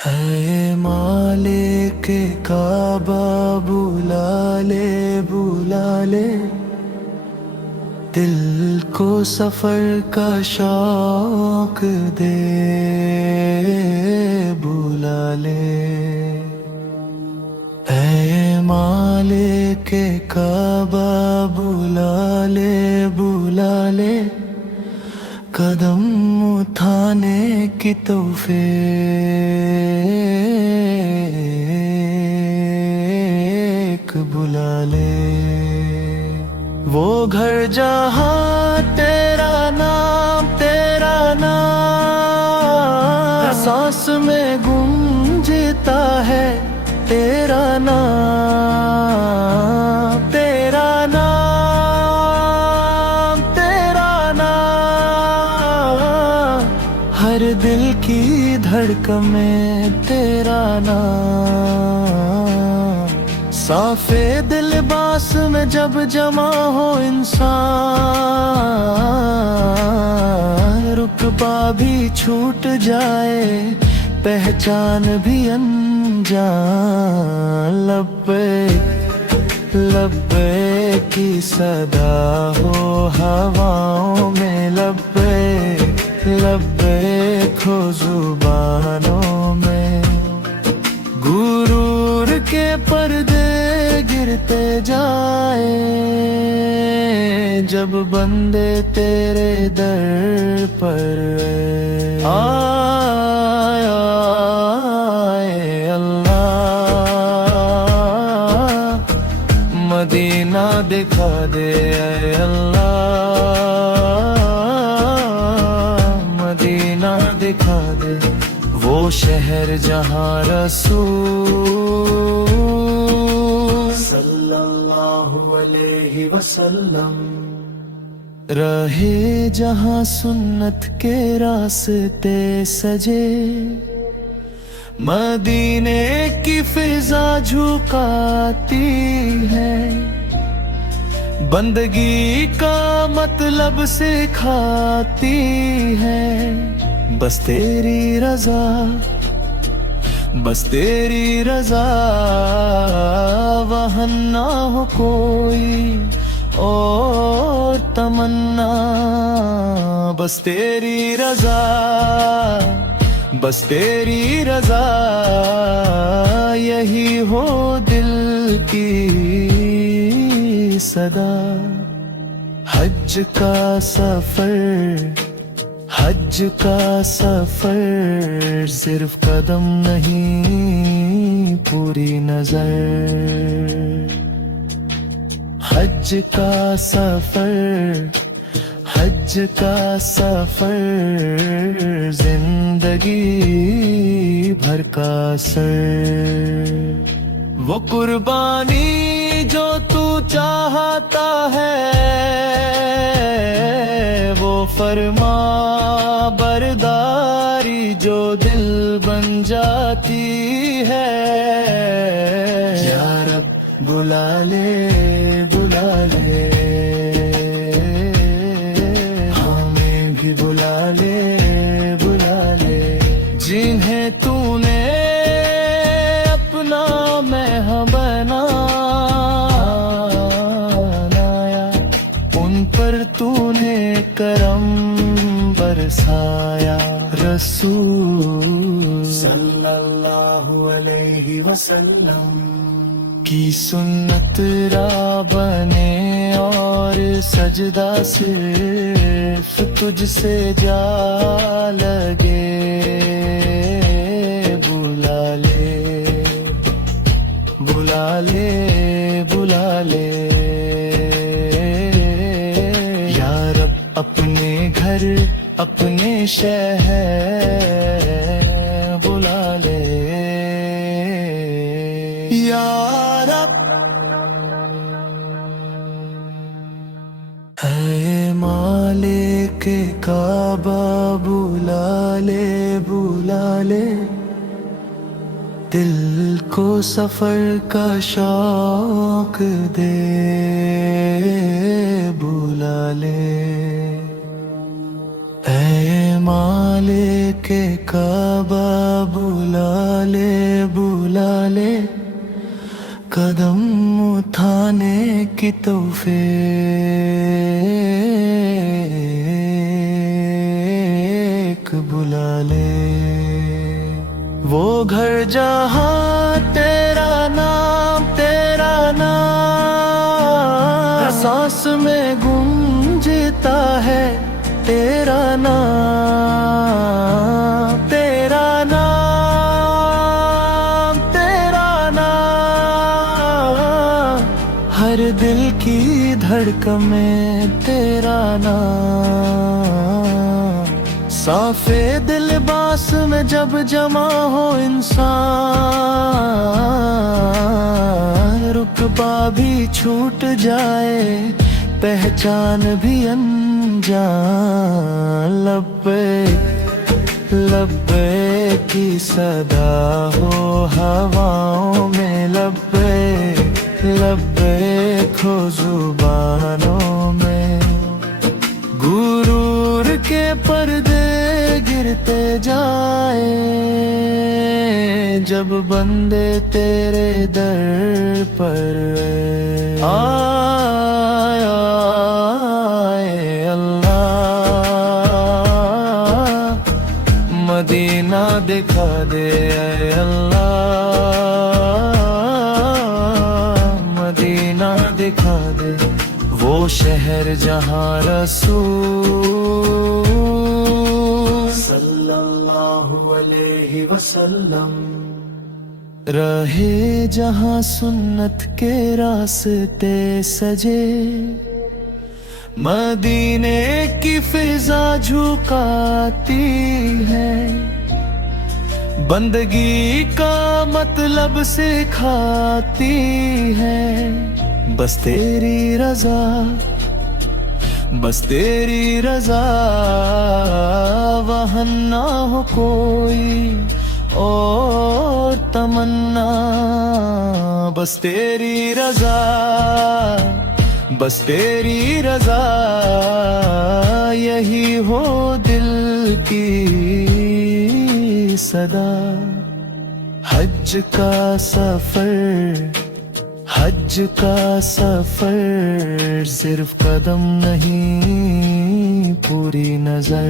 ہے مالک کعبہ بلا لے دل کو سفر کا شوق دے بلا لے اے مالک کعبہ بلا لے قدم اٹھانے کی توفیق بلا لے وہ گھر جہاں تیرا نام سانس میں گونجتا ہے تیرا نام ہر دل کی دھڑکن میں تیرا نام صافے دل باس میں جب جمع ہو انسان رتبہ بھی چھوٹ جائے پہچان بھی انجان لبیک کی صدا ہو ہواؤں میں لبیک ہو زبانوں میں غرور کے پردے گرتے جائے جب بندے تیرے در پر آئے اللہ مدینہ دکھا دے اے اللہ مدینہ دکھا دے وہ شہر جہاں رسول صلی اللہ علیہ وسلم رہے جہاں سنت کے راستے سجے مدینے کی فضا جھکاتی ہے بندگی کا مطلب سکھاتی ہے بس تیری رضا وہاں نہ ہو کوئی اور تمنا بس تیری رضا یہی ہو دل کی صدا حج کا سفر صرف قدم نہیں پوری نظر حج کا سفر زندگی بھر کا اثر وہ قربانی جو تو چاہتا ہے وہ فرما برداری جو دل بن جاتی ہے یا رب بلا لے ہمیں بھی بلا لے جنہیں تو نے اپنا مہمان بنایا ان پر تو نے کرم برسایا رسول صلی اللہ علیہ وسلم کی سنت را بنے اور سجدہ صرف تجھ سے جا لگے بلا لے یا رب اپنے گھر اپنے شہر بلا لے یا رب اے مالک کعبہ بلا لے دل کو سفر کا شوق دے بلا لے اے مالک ले के काबा बुला ले कदम उठाने की तौफीक बुला ले। वो घर जहाँ तेरा नाम सांस में गूंजता है तेरा नाम तेरा नाम तेरा नाम, हर दिल की धड़कन में तेरा नाम। साफे दिल बास में जब जमा हो इंसान, रुतबा भी छूट जाए पहचान भी अनजान। लब्बे लब्बे की सदा हो हवाओं में, लब्बे लब्बे खो जुबानों में। गुरूर के पर्दे गिरते जाए जब बंदे तेरे दर पर आए अल्लाह, मदीना दिखा दे अल्लाह, मदीना दिखा दे। वो शहर जहाँ रसूल सल्लल्लाहु अलैहि वसल्लम रहे, जहाँ सुन्नत के रास्ते सजे। मदीने की फिजा झुकाती है, बंदगी का मतलब सिखाती है। बस तेरी रजा, बस तेरी रजा, वहाँ ना हो कोई और तमन्ना। बस तेरी रजा, बस तेरी रजा, यही हो दिल की सदा। हज का सफर, हज का सफर, सिर्फ कदम नहीं पूरी नजर।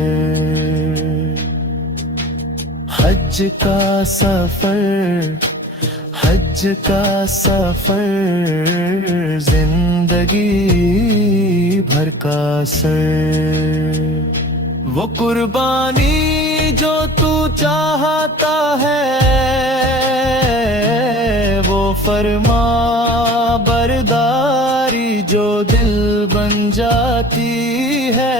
हज का सफर, हज का सफर, जिंदगी भर का सर। वो कुर्बानी जो तू चाहता है, वो फरमा बरदारी जो दिल बन जाती है।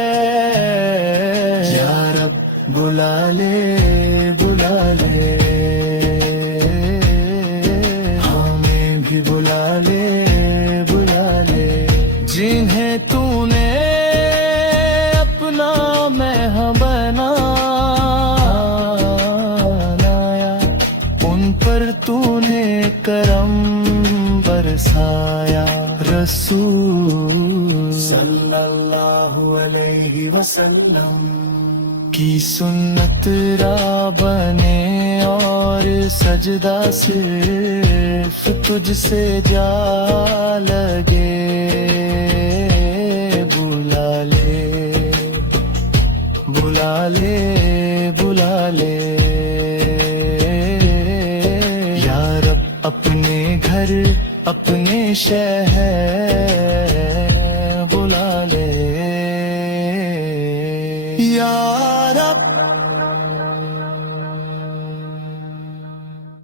या रब बुला ले बुला ले, हमें भी बुला ले बुला ले। जिन्हें तूने अपना मेहमान बनाया, उन पर तूने करम बरसाया। रसूल सल्लल्लाहु अलैहि वसल्लम की सुन्नत राह बने और सजदा सिर्फ तुझसे जा लगे। बुला ले बुला ले बुला ले, या रब अपने घर अपने शहर बुला ले। या